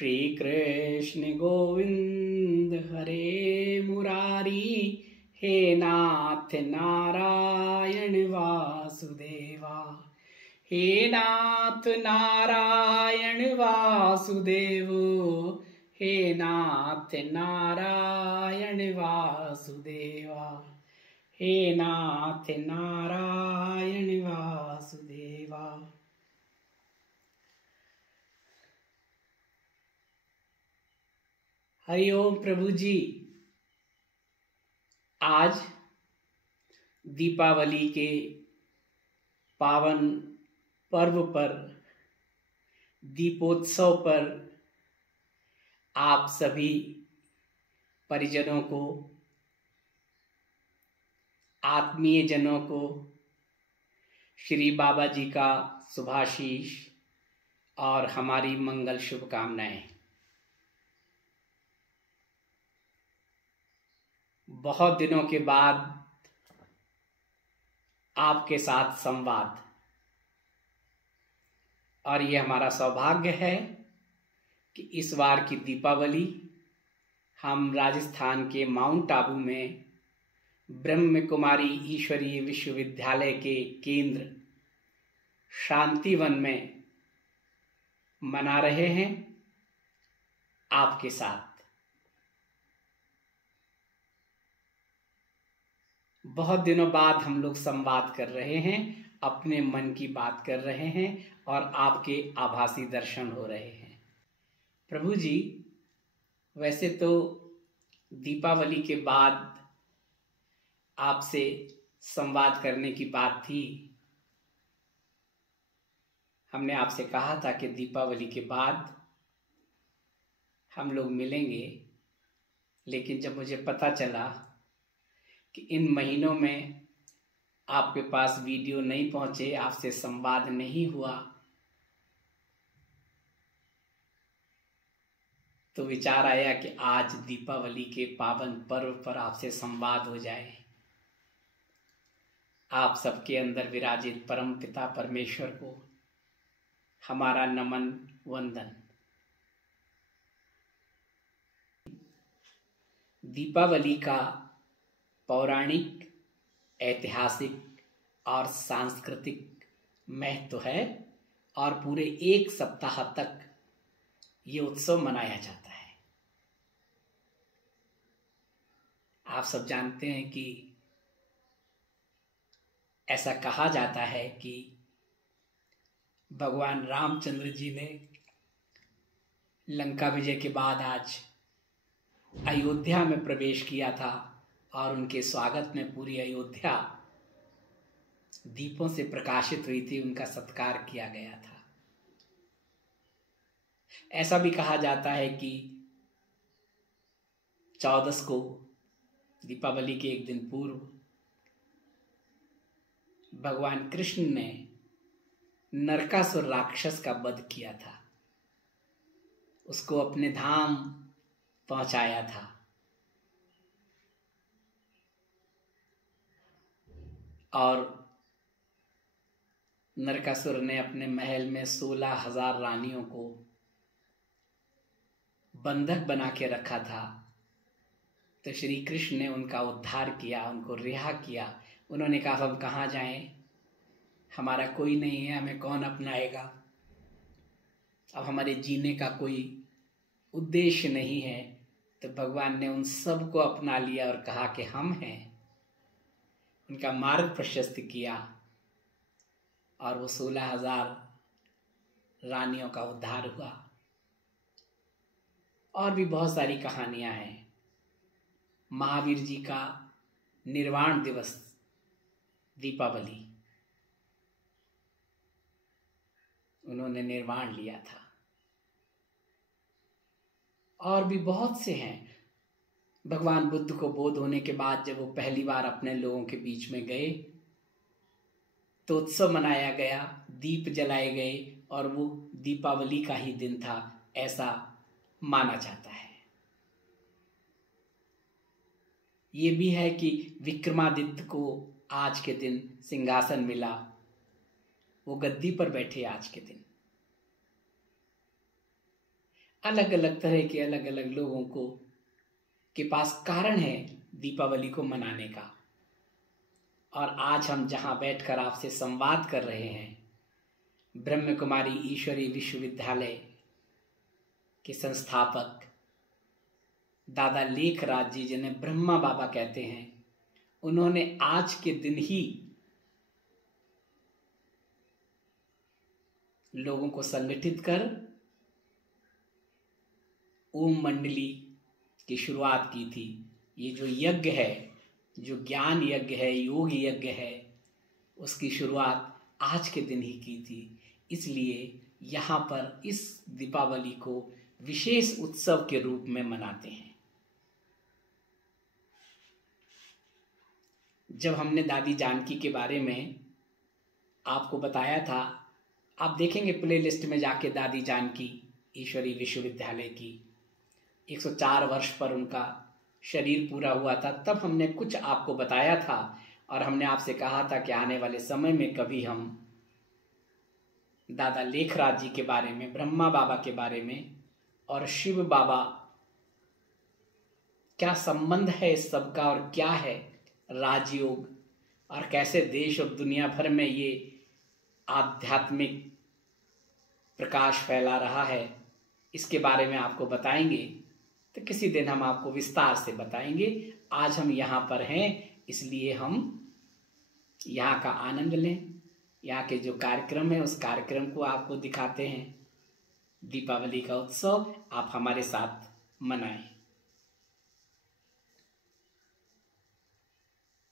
श्री कृष्ण गोविंद हरे मुरारी, हे नाथ नारायण वासुदेवा। हे नाथ नारायण वासुदेव, हे नाथ नारायण वासुदेवा, हे नाथ नारायण वासुदेवा। हरि ओम प्रभु जी। आज दीपावली के पावन पर्व पर, दीपोत्सव पर आप सभी परिजनों को, आत्मीय जनों को श्री बाबा जी का शुभाशीष और हमारी मंगल शुभकामनाएं। बहुत दिनों के बाद आपके साथ संवाद, और ये हमारा सौभाग्य है कि इस बार की दीपावली हम राजस्थान के माउंट आबू में ब्रह्म कुमारी ईश्वरीय विश्वविद्यालय के केंद्र शांतिवन में मना रहे हैं आपके साथ। बहुत दिनों बाद हम लोग संवाद कर रहे हैं, अपने मन की बात कर रहे हैं और आपके आभासी दर्शन हो रहे हैं। प्रभु जी, वैसे तो दीपावली के बाद आपसे संवाद करने की बात थी। हमने आपसे कहा था कि दीपावली के बाद हम लोग मिलेंगे, लेकिन जब मुझे पता चला कि इन महीनों में आपके पास वीडियो नहीं पहुंचे, आपसे संवाद नहीं हुआ, तो विचार आया कि आज दीपावली के पावन पर्व पर आपसे संवाद हो जाए। आप सबके अंदर विराजित परम पिता परमेश्वर को हमारा नमन वंदन। दीपावली का पौराणिक, ऐतिहासिक और सांस्कृतिक महत्व है और पूरे एक सप्ताह तक ये उत्सव मनाया जाता है। आप सब जानते हैं कि ऐसा कहा जाता है कि भगवान रामचंद्र जी ने लंका विजय के बाद आज अयोध्या में प्रवेश किया था और उनके स्वागत में पूरी अयोध्या दीपों से प्रकाशित हुई थी, उनका सत्कार किया गया था। ऐसा भी कहा जाता है कि 14 को, दीपावली के एक दिन पूर्व, भगवान कृष्ण ने नरकासुर राक्षस का वध किया था, उसको अपने धाम पहुंचाया था। और नरकासुर ने अपने महल में 16,000 रानियों को बंधक बना के रखा था। तो श्री कृष्ण ने उनका उद्धार किया, उनको रिहा किया। उन्होंने कहा, हम कहाँ जाएं, हमारा कोई नहीं है, हमें कौन अपनाएगा, अब हमारे जीने का कोई उद्देश्य नहीं है। तो भगवान ने उन सब को अपना लिया और कहा कि हम हैं, उनका मार्ग प्रशस्त किया और वो 16,000 रानियों का उद्धार हुआ। और भी बहुत सारी कहानियां हैं। महावीर जी का निर्वाण दिवस दीपावली, उन्होंने निर्वाण लिया था। और भी बहुत से हैं। भगवान बुद्ध को बोध होने के बाद जब वो पहली बार अपने लोगों के बीच में गए तो उत्सव मनाया गया, दीप जलाए गए और वो दीपावली का ही दिन था, ऐसा माना जाता है। ये भी है कि विक्रमादित्य को आज के दिन सिंहासन मिला, वो गद्दी पर बैठे आज के दिन। अलग अलग तरह के अलग अलग लोगों को के पास कारण है दीपावली को मनाने का। और आज हम जहां बैठकर आपसे संवाद कर रहे हैं, ब्रह्म कुमारी ईश्वरी विश्वविद्यालय के संस्थापक दादा लेखराज जी, जिन्हें ब्रह्मा बाबा कहते हैं, उन्होंने आज के दिन ही लोगों को संगठित कर ओम मंडली की शुरुआत की थी। ये जो यज्ञ है, जो ज्ञान यज्ञ है, योग यज्ञ है, उसकी शुरुआत आज के दिन ही की थी। इसलिए यहाँ पर इस दीपावली को विशेष उत्सव के रूप में मनाते हैं। जब हमने दादी जानकी के बारे में आपको बताया था, आप देखेंगे प्लेलिस्ट में जाके, दादी जानकी ईश्वरी विश्वविद्यालय की 104 वर्ष पर उनका शरीर पूरा हुआ था, तब हमने कुछ आपको बताया था और हमने आपसे कहा था कि आने वाले समय में कभी हम दादा लेखराज जी के बारे में, ब्रह्मा बाबा के बारे में और शिव बाबा, क्या संबंध है इस सब का और क्या है राजयोग और कैसे देश और दुनिया भर में ये आध्यात्मिक प्रकाश फैला रहा है, इसके बारे में आपको बताएंगे। तो किसी दिन हम आपको विस्तार से बताएंगे। आज हम यहाँ पर हैं, इसलिए हम यहाँ का आनंद लें। यहाँ के जो कार्यक्रम है उस कार्यक्रम को आपको दिखाते हैं। दीपावली का उत्सव आप हमारे साथ मनाएं।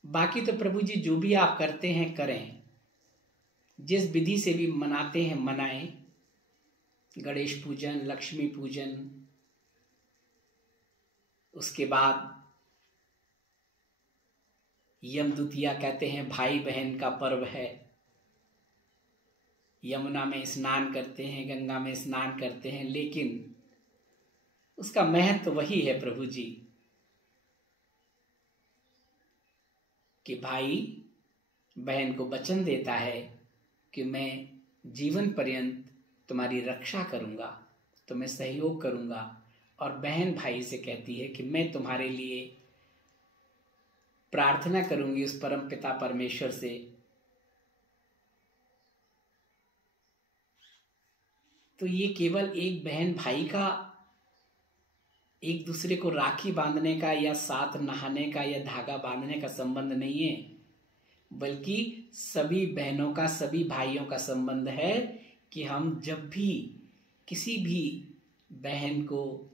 बाकी तो प्रभु जी जो भी आप करते हैं करें, जिस विधि से भी मनाते हैं मनाएं। गणेश पूजन, लक्ष्मी पूजन, उसके बाद यम द्वितीया कहते हैं, भाई बहन का पर्व है। यमुना में स्नान करते हैं, गंगा में स्नान करते हैं, लेकिन उसका महत्व वही है प्रभु जी कि भाई बहन को वचन देता है कि मैं जीवन पर्यंत तुम्हारी रक्षा करूंगा, तुम्हें सहयोग करूंगा। और बहन भाई से कहती है कि मैं तुम्हारे लिए प्रार्थना करूंगी उस परम पिता परमेश्वर से। तो ये केवल एक बहन भाई का एक दूसरे को राखी बांधने का या साथ नहाने का या धागा बांधने का संबंध नहीं है, बल्कि सभी बहनों का, सभी भाइयों का संबंध है कि हम जब भी किसी भी बहन को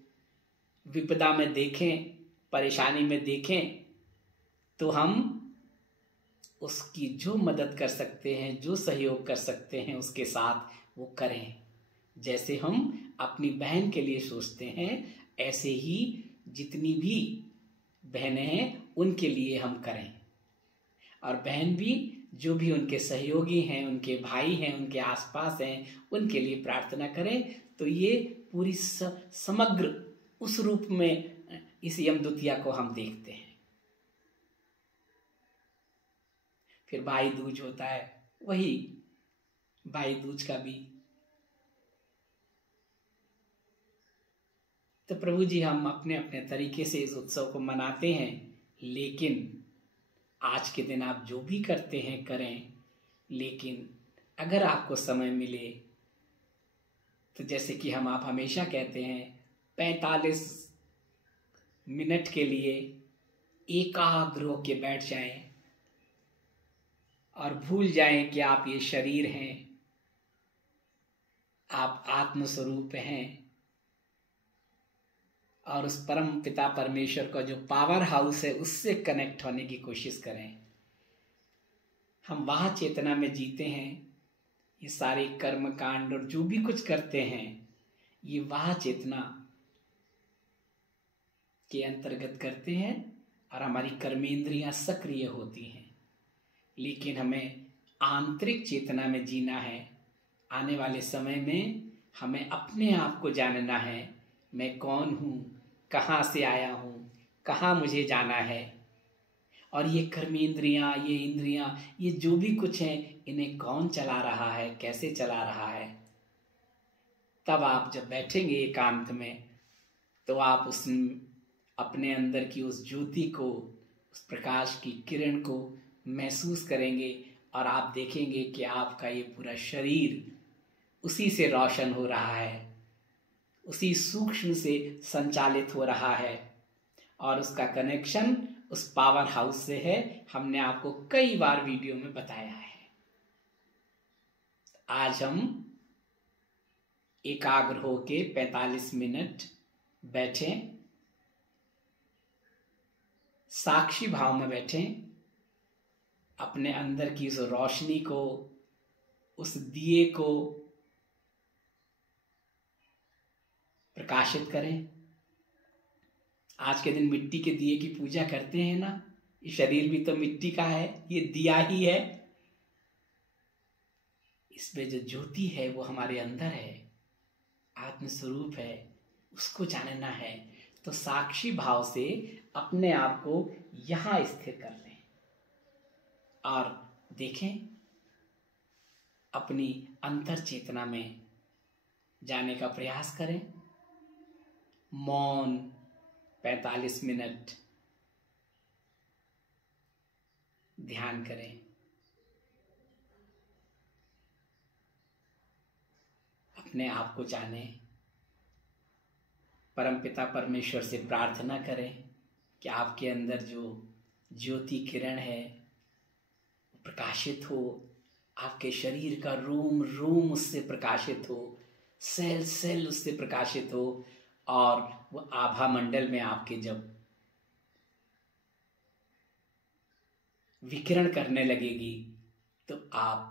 विपदा में देखें, परेशानी में देखें, तो हम उसकी जो मदद कर सकते हैं, जो सहयोग कर सकते हैं, उसके साथ वो करें। जैसे हम अपनी बहन के लिए सोचते हैं, ऐसे ही जितनी भी बहनें हैं उनके लिए हम करें। और बहन भी जो भी उनके सहयोगी हैं, उनके भाई हैं, उनके आसपास हैं, उनके लिए प्रार्थना करें। तो ये पूरी समग्र उस रूप में इस यम द्वितीया को हम देखते हैं। फिर भाई दूज होता है, वही भाई दूज का भी। तो प्रभु जी हम अपने अपने तरीके से इस उत्सव को मनाते हैं, लेकिन आज के दिन आप जो भी करते हैं करें। लेकिन अगर आपको समय मिले तो जैसे कि आप हमेशा कहते हैं, 45 मिनट के लिए एकाग्र होके बैठ जाएं और भूल जाएं कि आप ये शरीर हैं, आप आत्मस्वरूप हैं। और उस परम पिता परमेश्वर का जो पावर हाउस है उससे कनेक्ट होने की कोशिश करें। हम वह चेतना में जीते हैं। ये सारे कर्म कांड और जो भी कुछ करते हैं ये वह चेतना के अंतर्गत करते हैं और हमारी कर्मेंद्रियां सक्रिय होती हैं। लेकिन हमें आंतरिक चेतना में जीना है। आने वाले समय में हमें अपने आप को जानना है, मैं कौन हूँ, कहाँ से आया हूँ, कहाँ मुझे जाना है। और ये कर्मेंद्रियां, ये इंद्रियां, ये जो भी कुछ है, इन्हें कौन चला रहा है, कैसे चला रहा है। तब आप जब बैठेंगे एकांत में तो आप उस अपने अंदर की उस ज्योति को, उस प्रकाश की किरण को महसूस करेंगे और आप देखेंगे कि आपका ये पूरा शरीर उसी से रोशन हो रहा है, उसी सूक्ष्म से संचालित हो रहा है और उसका कनेक्शन उस पावर हाउस से है। हमने आपको कई बार वीडियो में बताया है। आज हम एकाग्र होके 45 मिनट बैठें, साक्षी भाव में बैठें, अपने अंदर की उस रोशनी को, उस दिए को प्रकाशित करें। आज के दिन मिट्टी के दिए की पूजा करते हैं ना, ये शरीर भी तो मिट्टी का है, ये दिया ही है। इसमें जो ज्योति है वो हमारे अंदर है, आत्मस्वरूप है, उसको जानना है। तो साक्षी भाव से अपने आप को यहां स्थिर कर लें और देखें, अपनी अंतर चेतना में जाने का प्रयास करें। मौन 45 मिनट ध्यान करें। अपने आप को जानें। परमपिता परमेश्वर से प्रार्थना करें कि आपके अंदर जो ज्योति किरण है प्रकाशित हो, आपके शरीर का रोम रोम उससे प्रकाशित हो, सेल सेल उससे प्रकाशित हो और वो आभा मंडल में आपके जब विकिरण करने लगेगी तो आप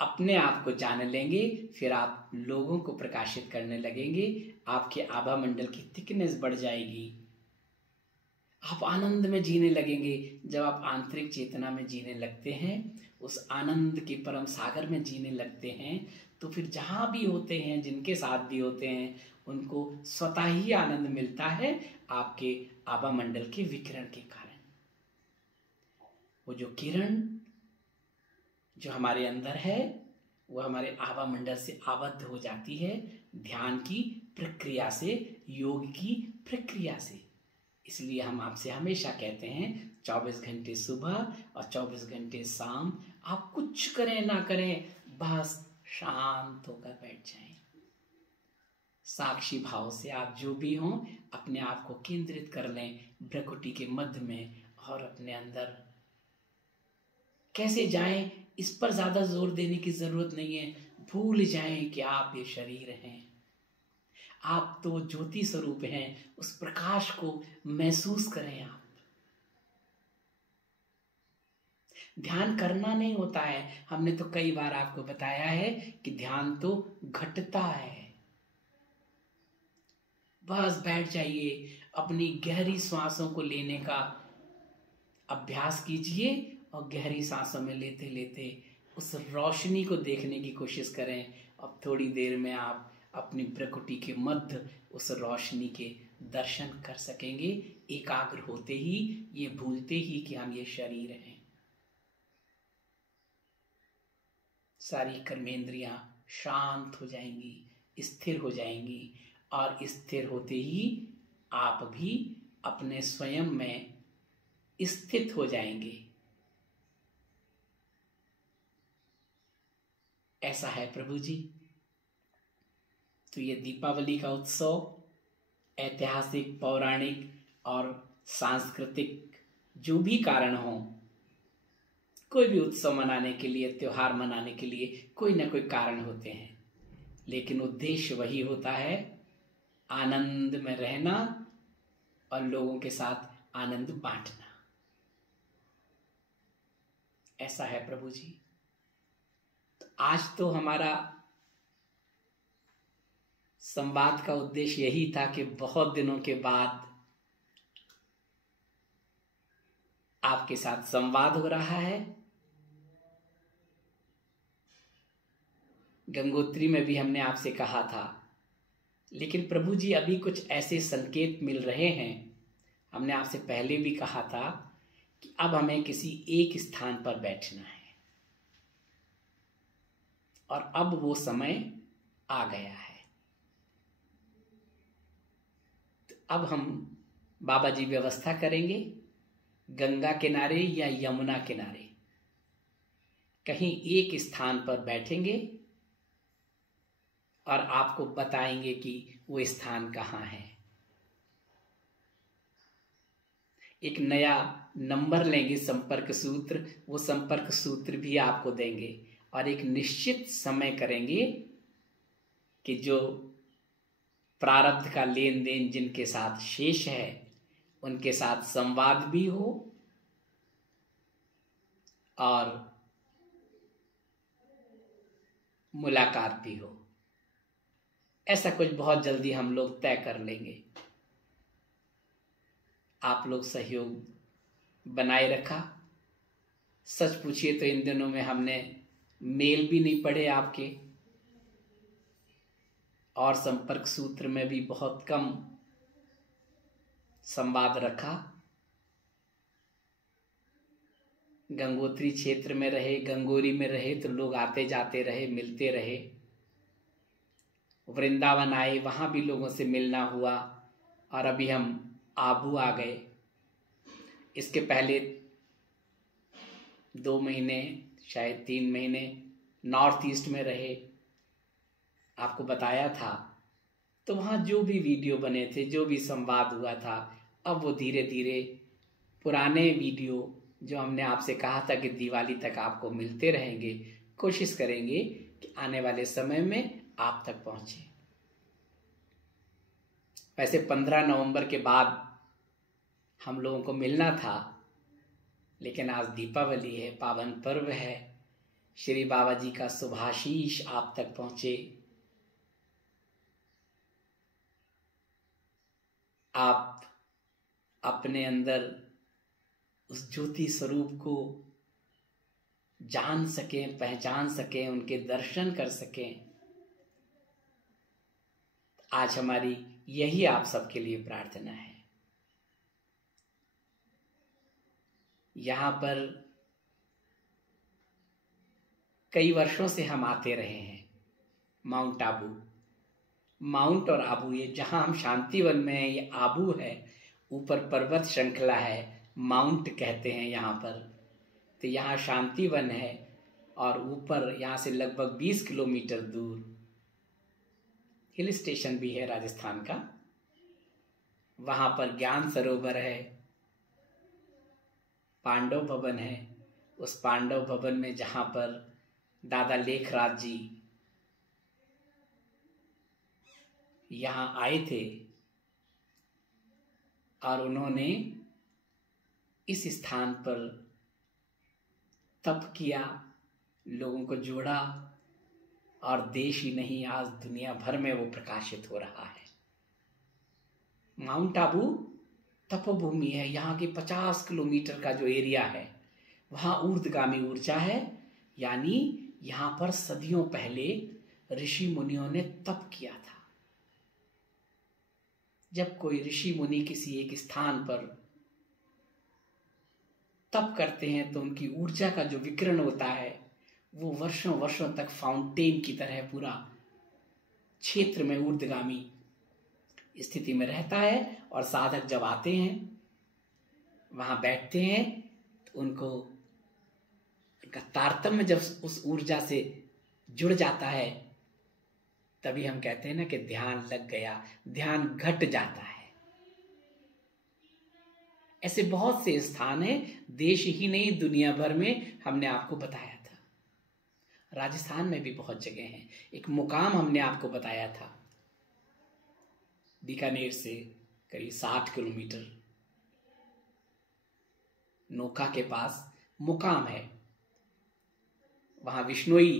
अपने आप को जान लेंगे। फिर आप लोगों को प्रकाशित करने लगेंगे, आपके आभा मंडल की थिकनेस बढ़ जाएगी, आप आनंद में जीने लगेंगे। जब आप आंतरिक चेतना में जीने लगते हैं, उस आनंद के परम सागर में जीने लगते हैं, तो फिर जहाँ भी होते हैं, जिनके साथ भी होते हैं, उनको स्वतः ही आनंद मिलता है आपके आभा मंडल के विकिरण के कारण। वो जो किरण जो हमारे अंदर है वो हमारे आभा मंडल से आबद्ध हो जाती है, ध्यान की प्रक्रिया से, योग की प्रक्रिया से। इसलिए हम आपसे हमेशा कहते हैं 24 घंटे सुबह और 24 घंटे शाम आप कुछ करें ना करें, बस शांत होकर बैठ जाएं। साक्षी भाव से आप जो भी हों अपने आप को केंद्रित कर लें भ्रकुटी के मध्य में और अपने अंदर कैसे जाएं इस पर ज्यादा जोर देने की जरूरत नहीं है। भूल जाएं कि आप ये शरीर हैं, आप तो ज्योति स्वरूप हैं। उस प्रकाश को महसूस करें। आप ध्यान करना नहीं होता है, हमने तो कई बार आपको बताया है कि ध्यान तो घटता है। बस बैठ जाइए, अपनी गहरी सांसों को लेने का अभ्यास कीजिए और गहरी सांसों में लेते लेते उस रोशनी को देखने की कोशिश करें। अब थोड़ी देर में आप अपनी प्रकृति के मध्य उस रोशनी के दर्शन कर सकेंगे, एकाग्र होते ही, ये भूलते ही कि हम ये शरीर हैं। सारी कर्मेंद्रियां शांत हो जाएंगी, स्थिर हो जाएंगी और स्थिर होते ही आप भी अपने स्वयं में स्थित हो जाएंगे। ऐसा है प्रभु जी। तो ये दीपावली का उत्सव ऐतिहासिक, पौराणिक और सांस्कृतिक जो भी कारण हो, कोई भी उत्सव मनाने के लिए, त्योहार मनाने के लिए कोई ना कोई कारण होते हैं, लेकिन उद्देश्य वही होता है, आनंद में रहना और लोगों के साथ आनंद बांटना। ऐसा है प्रभु जी। तो आज तो हमारा संवाद का उद्देश्य यही था कि बहुत दिनों के बाद आपके साथ संवाद हो रहा है। गंगोत्री में भी हमने आपसे कहा था, लेकिन प्रभु जी अभी कुछ ऐसे संकेत मिल रहे हैं। हमने आपसे पहले भी कहा था कि अब हमें किसी एक स्थान पर बैठना है और अब वो समय आ गया है। अब हम बाबा जी व्यवस्था करेंगे गंगा किनारे या यमुना किनारे कहीं एक स्थान पर बैठेंगे और आपको बताएंगे कि वो स्थान कहाँ है। एक नया नंबर लेंगे, संपर्क सूत्र, वो संपर्क सूत्र भी आपको देंगे और एक निश्चित समय करेंगे कि जो प्रारब्ध का लेन देन जिनके साथ शेष है उनके साथ संवाद भी हो और मुलाकात भी हो। ऐसा कुछ बहुत जल्दी हम लोग तय कर लेंगे। आप लोग सहयोग बनाए रखा। सच पूछिए तो इन दिनों में हमने मेल भी नहीं पढ़े आपके और संपर्क सूत्र में भी बहुत कम संवाद रखा। गंगोत्री क्षेत्र में रहे, गंगोरी में रहे तो लोग आते जाते रहे, मिलते रहे। वृंदावन आए, वहां भी लोगों से मिलना हुआ और अभी हम आबू आ गए। इसके पहले 2 महीने शायद 3 महीने नॉर्थ ईस्ट में रहे, आपको बताया था। तो वहाँ जो भी वीडियो बने थे, जो भी संवाद हुआ था, अब वो धीरे धीरे पुराने वीडियो जो हमने आपसे कहा था कि दिवाली तक आपको मिलते रहेंगे, कोशिश करेंगे कि आने वाले समय में आप तक पहुँचे। वैसे 15 नवंबर के बाद हम लोगों को मिलना था, लेकिन आज दीपावली है, पावन पर्व है, श्री बाबा जी का शुभाशीष आप तक पहुँचे। आप अपने अंदर उस ज्योति स्वरूप को जान सकें, पहचान सकें, उनके दर्शन कर सकें। आज हमारी यही आप सबके लिए प्रार्थना है। यहाँ पर कई वर्षों से हम आते रहे हैं। माउंट आबू, माउंट और आबू, ये जहाँ हम शांतिवन में हैं ये आबू है, ऊपर पर्वत श्रृंखला है, माउंट कहते हैं यहाँ पर। तो यहाँ शांतिवन है और ऊपर यहाँ से लगभग 20 किलोमीटर दूर हिल स्टेशन भी है राजस्थान का। वहाँ पर ज्ञान सरोवर है, पांडव भवन है। उस पांडव भवन में जहाँ पर दादा लेखराज जी यहाँ आए थे और उन्होंने इस स्थान पर तप किया, लोगों को जोड़ा और देश ही नहीं आज दुनिया भर में वो प्रकाशित हो रहा है। माउंट आबू तपोभूमि है। यहाँ के 50 किलोमीटर का जो एरिया है वहाँ ऊर्ध्वगामी ऊर्जा है, यानी यहाँ पर सदियों पहले ऋषि मुनियों ने तप किया था। जब कोई ऋषि मुनि किसी एक स्थान पर तप करते हैं तो उनकी ऊर्जा का जो विकिरण होता है वो वर्षों वर्षों तक फाउंटेन की तरह पूरा क्षेत्र में ऊर्ध्वगामी स्थिति में रहता है। और साधक जब आते हैं, वहां बैठते हैं, तो उनको उनका तारतम्य जब उस ऊर्जा से जुड़ जाता है, तभी हम कहते हैं ना कि ध्यान लग गया, ध्यान घट जाता है। ऐसे बहुत से स्थान हैं, देश ही नहीं दुनिया भर में हमने आपको बताया था। राजस्थान में भी बहुत जगह हैं। एक मुकाम हमने आपको बताया था, बीकानेर से करीब 60 किलोमीटर नोका के पास मुकाम है। वहां विश्नोई,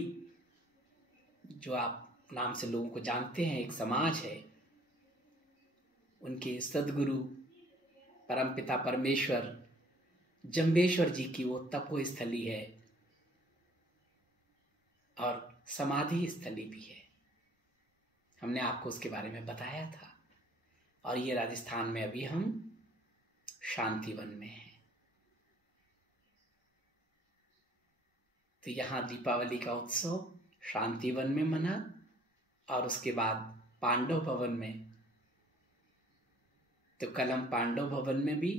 जो आप नाम से लोगों को जानते हैं, एक समाज है। उनके सदगुरु परमपिता परमेश्वर जम्बेश्वर जी की वो तपो स्थली है और समाधि स्थली भी है। हमने आपको उसके बारे में बताया था। और ये राजस्थान में अभी हम शांतिवन में हैं। तो यहाँ दीपावली का उत्सव शांतिवन में मना और उसके बाद पांडव भवन में तो कल हम पांडव भवन में भी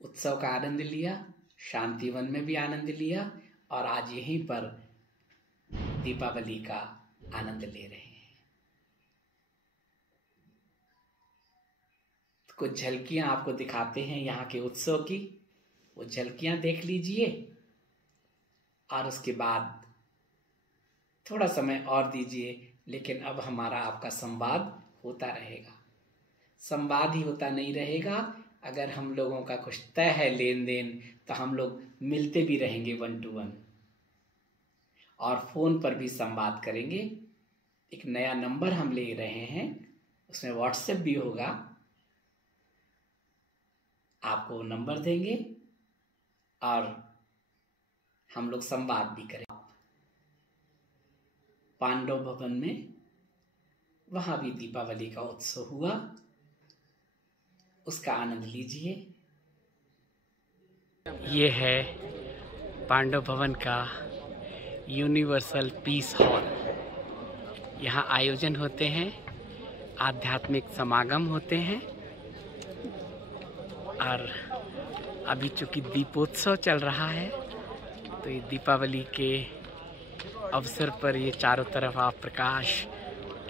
उत्सव का आनंद लिया, शांतिवन में भी आनंद लिया, और आज यहीं पर दीपावली का आनंद ले रहे हैं। तो कुछ झलकियां आपको दिखाते हैं यहाँ के उत्सव की, वो झलकियां देख लीजिए और उसके बाद थोड़ा समय और दीजिए। लेकिन अब हमारा आपका संवाद होता रहेगा। संवाद ही होता नहीं रहेगा, अगर हम लोगों का कुछ तय है लेन देन तो हम लोग मिलते भी रहेंगे 1 to 1, और फोन पर भी संवाद करेंगे। एक नया नंबर हम ले रहे हैं, उसमें व्हाट्सएप भी होगा, आपको नंबर देंगे और हम लोग संवाद भी करेंगे। पांडव भवन में वहां भी दीपावली का उत्सव हुआ, उसका आनंद लीजिए। ये है पांडव भवन का यूनिवर्सल पीस हॉल। यहाँ आयोजन होते हैं, आध्यात्मिक समागम होते हैं, और अभी चूंकि दीपोत्सव चल रहा है तो ये दीपावली के अवसर पर ये चारों तरफ आप प्रकाश,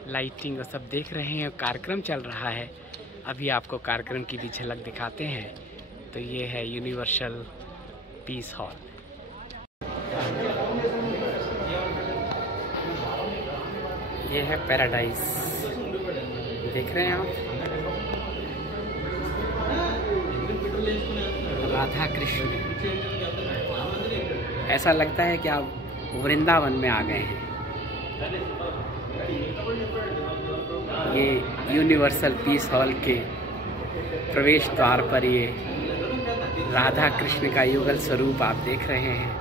लाइटिंग और सब देख रहे हैं, कार्यक्रम चल रहा है। अभी आपको कार्यक्रम की भी झलक दिखाते हैं। तो ये है यूनिवर्सल पीस हॉल। ये है पैराडाइज, देख रहे हैं आप, राधा कृष्ण। ऐसा लगता है कि आप वृंदावन में आ गए हैं। ये यूनिवर्सल पीस हॉल के प्रवेश द्वार पर ये राधा कृष्ण का युगल स्वरूप आप देख रहे हैं।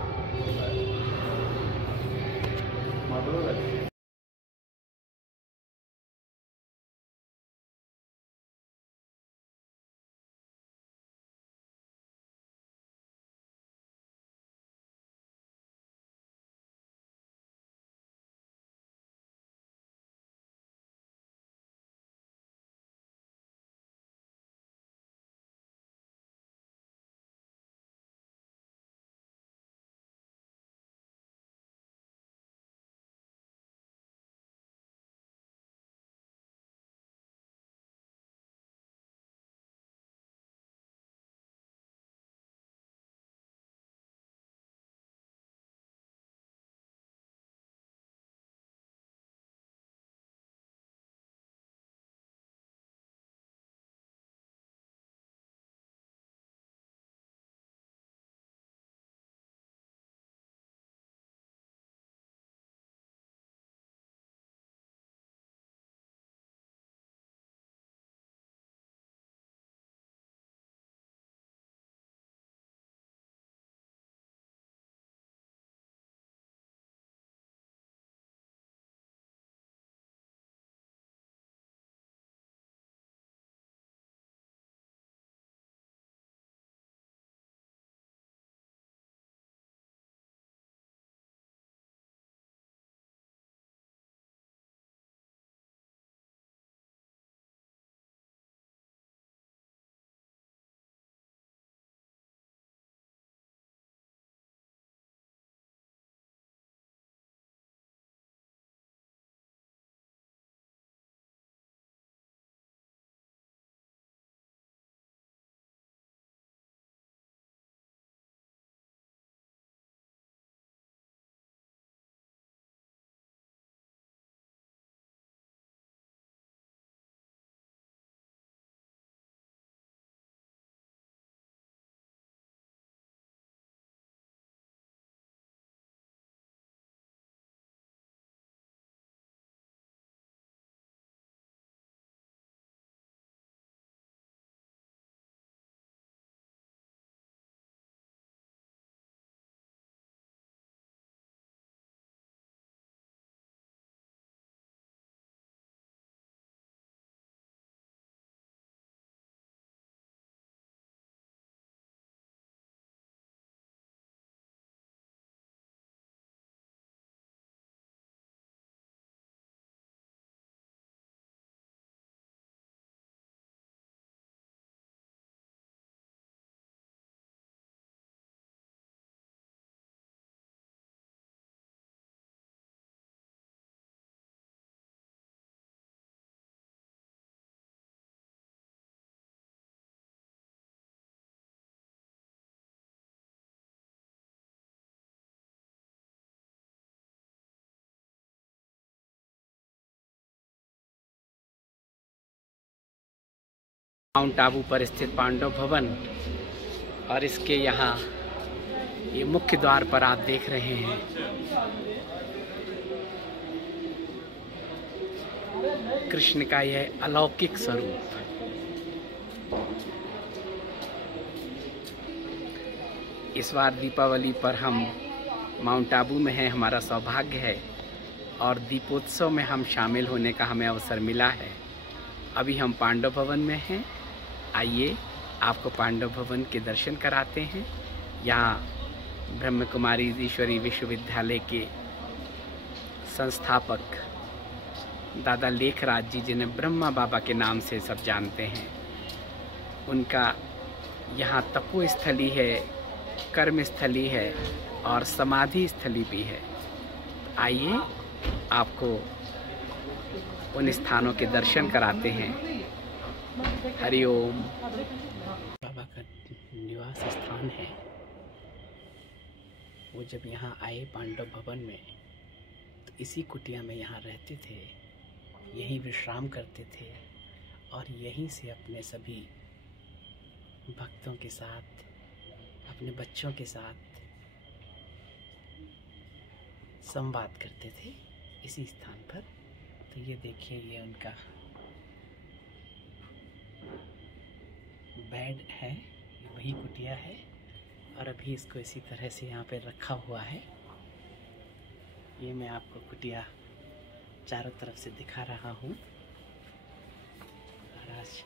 माउंट आबू पर स्थित पांडव भवन और इसके यहाँ ये मुख्य द्वार पर आप देख रहे हैं कृष्ण का यह अलौकिक स्वरूप। इस बार दीपावली पर हम माउंट आबू में हैं, हमारा सौभाग्य है और दीपोत्सव में हम शामिल होने का हमें अवसर मिला है। अभी हम पांडव भवन में हैं। आइए आपको पांडव भवन के दर्शन कराते हैं। यहाँ ब्रह्म कुमारी ईश्वरी विश्वविद्यालय के संस्थापक दादा लेखराज जी, जिन्हें ब्रह्मा बाबा के नाम से सब जानते हैं, उनका यहाँ तपोस्थली है, कर्मस्थली है और समाधि स्थली भी है। आइए आपको उन स्थानों के दर्शन कराते हैं। हरिओम। बाबा का निवास स्थान है। वो जब यहाँ आए पांडव भवन में तो इसी कुटिया में यहाँ रहते थे, यहीं विश्राम करते थे और यहीं से अपने सभी भक्तों के साथ, अपने बच्चों के साथ संवाद करते थे इसी स्थान पर। तो ये देखिए, ये उनका बेड है, ये वही कुटिया है और अभी इसको इसी तरह से यहाँ पे रखा हुआ है। ये मैं आपको कुटिया चारों तरफ से दिखा रहा हूँ। आज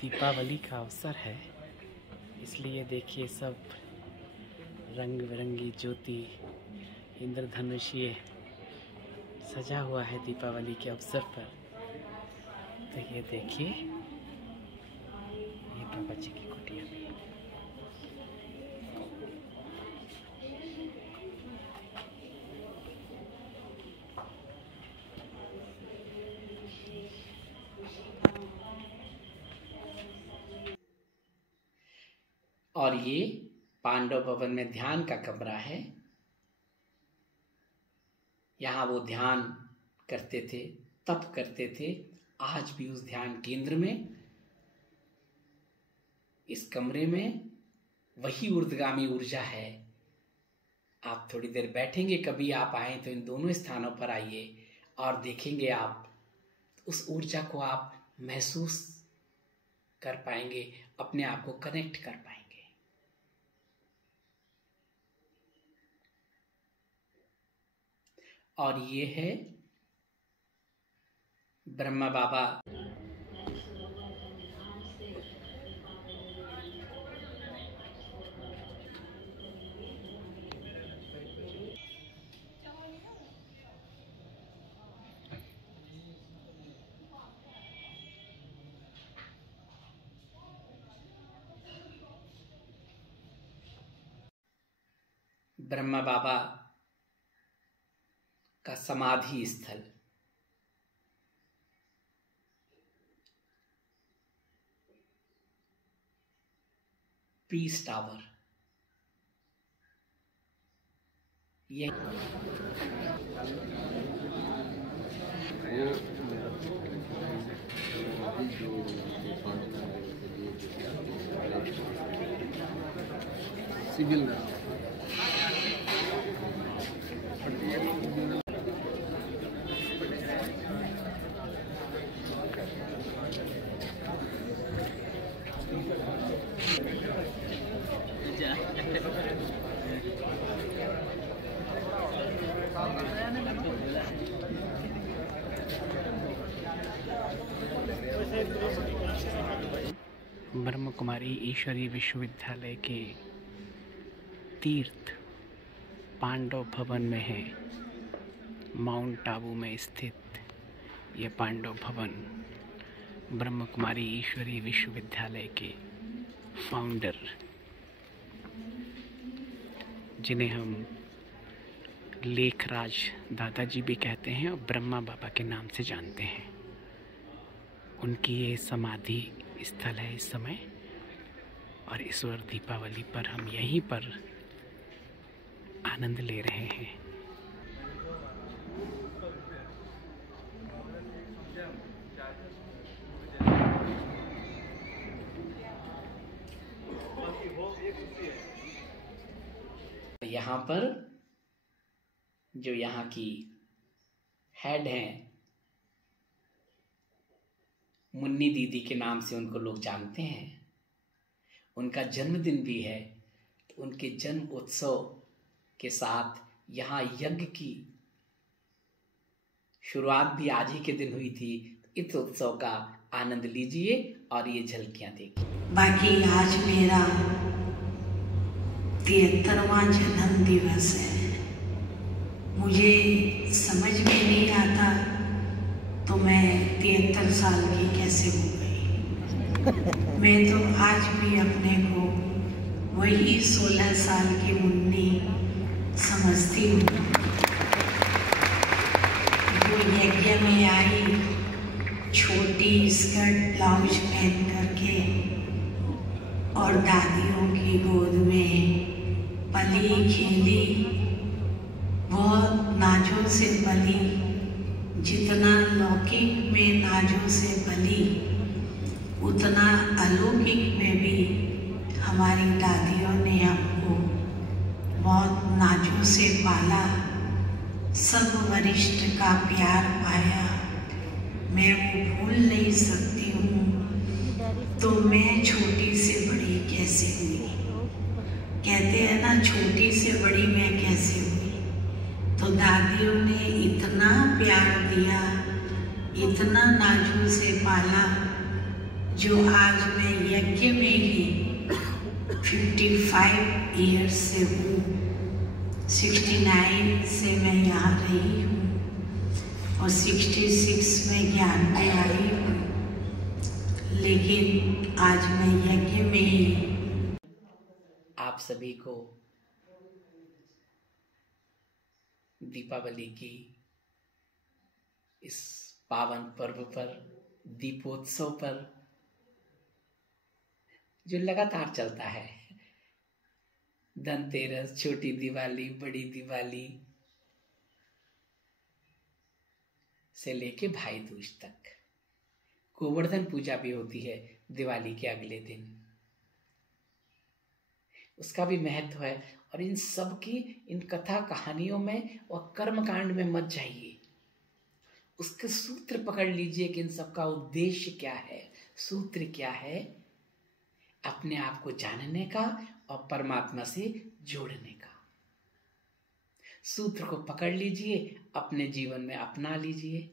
दीपावली का अवसर है, इसलिए देखिए सब रंग बिरंगी ज्योति, इंद्रधनुष ये सजा हुआ है दीपावली के अवसर पर। तो ये देखिए, ये बाबा जी की कुटिया भी। और ये पांडव भवन में ध्यान का कमरा है। यहाँ वो ध्यान करते थे, तप करते थे। आज भी उस ध्यान केंद्र में, इस कमरे में वही ऊर्ध्वगामी ऊर्जा है। आप थोड़ी देर बैठेंगे, कभी आप आए तो इन दोनों स्थानों पर आइए और देखेंगे आप उस ऊर्जा को आप महसूस कर पाएंगे, अपने आप को कनेक्ट कर पाएंगे। और ये है ब्रह्मा बाबा। ब्रह्मा बाबा का समाधि स्थल। Piece tower. ये सिविल ब्रह्म कुमारी ईश्वरी विश्वविद्यालय के तीर्थ पांडव भवन में है। माउंट आबू में स्थित ये पांडव भवन ब्रह्म कुमारी ईश्वरी विश्वविद्यालय के फाउंडर, जिन्हें हम लेखराज दादाजी भी कहते हैं और ब्रह्मा बाबा के नाम से जानते हैं, उनकी ये समाधि स्थल है इस समय। और इस बार दीपावली पर हम यहीं पर आनंद ले रहे हैं। यहाँ पर जो यहाँ की हेड हैं, मुन्नी दीदी के नाम से उनको लोग जानते हैं, उनका जन्मदिन भी है। तो उनके जन्म उत्सव के साथ यहाँ यज्ञ की शुरुआत भी आज ही के दिन हुई थी। इस उत्सव का आनंद लीजिए और ये झलकियां देखिए। बाकी आज मेरा 73वां जन्म दिवस है। मुझे समझ में नहीं आता तो मैं 73 साल की कैसे हो गई। मैं तो आज भी अपने को वही 16 साल की मुन्नी समझती हूँ जो यज्ञ में आई, छोटी स्कर्ट ब्लाउज पहन करके और दादियों की गोद में पली खेली। बहुत नाजों से पली, जितना लौकिक में नाजों से पली उतना अलौकिक में भी हमारी दादियों ने हमको बहुत नाजों से पाला। सब वरिष्ठ का प्यार पाया, मैं वो भूल नहीं सकती हूँ। तो मैं छोटी से बड़ी कैसे हुई? कहते हैं ना, छोटी से बड़ी मैं कैसे हुई? तो दादियों ने इतना प्यार दिया, इतना नाजों से पाला, जो आज मैं यज्ञ में ही 55 ईयर्स से हूँ। 69 से मैं यहाँ रही हूँ और 66 में ज्ञान में आई हूँ, लेकिन आज मैं यज्ञ में ही। आप सभी को दीपावली की इस पावन पर्व पर, दीपोत्सव पर, जो लगातार चलता है, धनतेरस, छोटी दिवाली, बड़ी दिवाली से लेके भाई दूज तक, गोवर्धन पूजा भी होती है दिवाली के अगले दिन, उसका भी महत्व है। और इन सब की, इन कथा कहानियों में और कर्मकांड में मत जाइए, उसके सूत्र पकड़ लीजिए कि इन सब का उद्देश्य क्या है, सूत्र क्या है, अपने आप को जानने का और परमात्मा से जोड़ने का। सूत्र को पकड़ लीजिए, अपने जीवन में अपना लीजिए,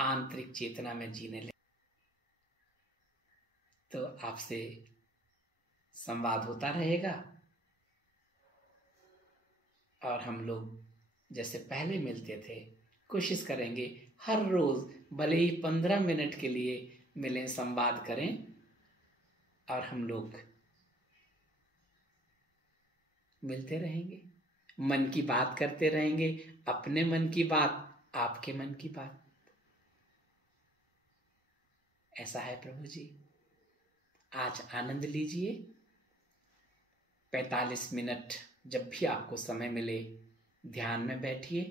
आंतरिक चेतना में जीने लगे, तो आपसे संवाद होता रहेगा और हम लोग जैसे पहले मिलते थे, कोशिश करेंगे हर रोज भले ही 15 मिनट के लिए मिलें, संवाद करें और हम लोग मिलते रहेंगे, मन की बात करते रहेंगे, अपने मन की बात, आपके मन की बात। ऐसा है प्रभु जी। आज आनंद लीजिए। 45 मिनट जब भी आपको समय मिले ध्यान में बैठिए।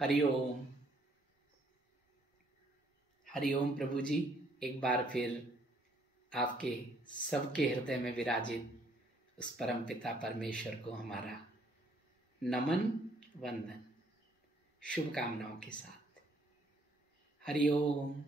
हरिओम, हरिओम प्रभु जी। एक बार फिर आपके सबके हृदय में विराजित उस परम पिता परमेश्वर को हमारा नमन, वंदन, शुभकामनाओं के साथ। हरिओम।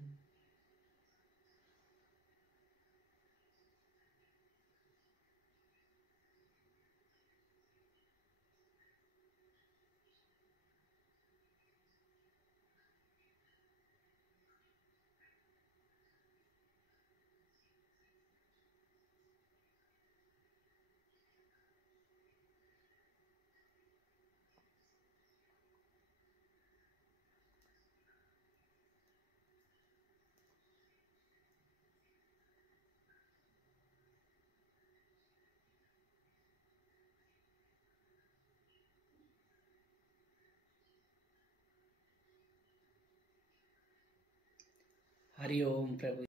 हरिओम प्रभु।